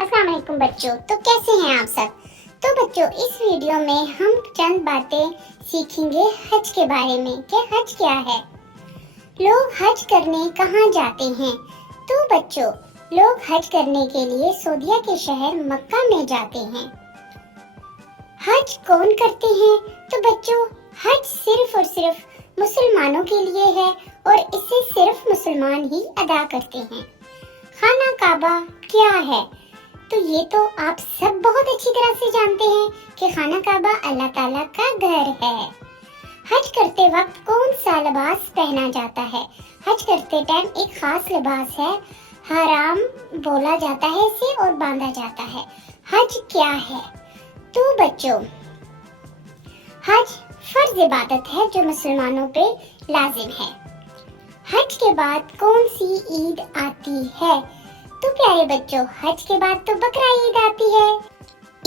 अस्सलाम वालेकुम बच्चों। तो कैसे हैं आप सब? तो बच्चों, इस वीडियो में हम चंद बातें सीखेंगे हज के बारे में कि हज क्या है। लोग हज करने कहाँ जाते हैं? तो बच्चों, लोग हज करने के लिए सऊदीया के शहर मक्का में जाते हैं। हज कौन करते हैं? तो बच्चों, हज सिर्फ और सिर्फ मुसलमानों के लिए है और इसे सिर्फ मुसलमान ही अदा करते हैं। खाना काबा क्या है? तो ये तो आप सब बहुत अच्छी तरह से जानते हैं कि खाना काबा अल्लाह ताला का घर है। हज करते वक्त कौन सा लिबास पहना जाता है? हज करते टाइम एक खास लिबास है, हराम बोला जाता है इसे और बांधा जाता है। हज क्या है? तो बच्चों, हज फर्ज इबादत है जो मुसलमानों पे लाजिम है। हज के बाद कौन सी ईद आती है? तो प्यारे बच्चों, हज के बाद तो बकरा ईद आती है।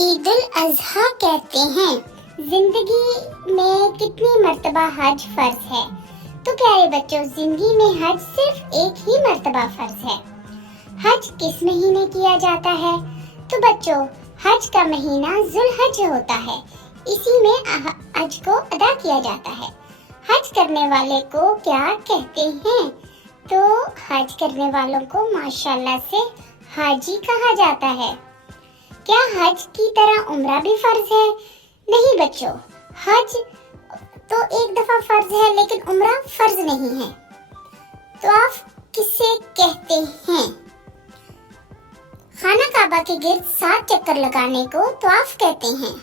ईद उल अजहा कहते हैं। जिंदगी में कितनी मर्तबा हज फर्ज है? तो प्यारे बच्चों, जिंदगी में हज सिर्फ एक ही मर्तबा फर्ज है। हज किस महीने किया जाता है? तो बच्चों, हज का महीना जुल्हज होता है। इसी में हज को अदा किया जाता है। हज करने वाले को क्या कहते हैं? तो हज करने वालों को माशाल्लाह से हाजी कहा जाता है। क्या हज की तरह उम्रा भी फर्ज है? नहीं बच्चों, हज तो एक दफा फर्ज है लेकिन उम्रा फर्ज नहीं है। तो आप किसे कहते हैं? खाना काबा के गिर्द 7 चक्कर लगाने को तवाफ कहते हैं।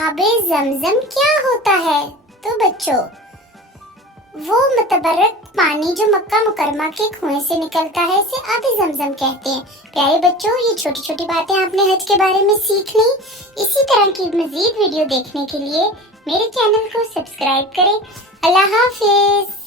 आबे जमजम क्या होता है? तो बच्चों, वो मुतबर्रक पानी जो मक्का मुकरमा के कुएं से निकलता है, इसे आबे जमजम कहते हैं। प्यारे बच्चों, ये छोटी छोटी बातें आपने हज के बारे में सीख ली। इसी तरह की मजीद वीडियो देखने के लिए मेरे चैनल को सब्सक्राइब करें। अल्लाह हाफिज।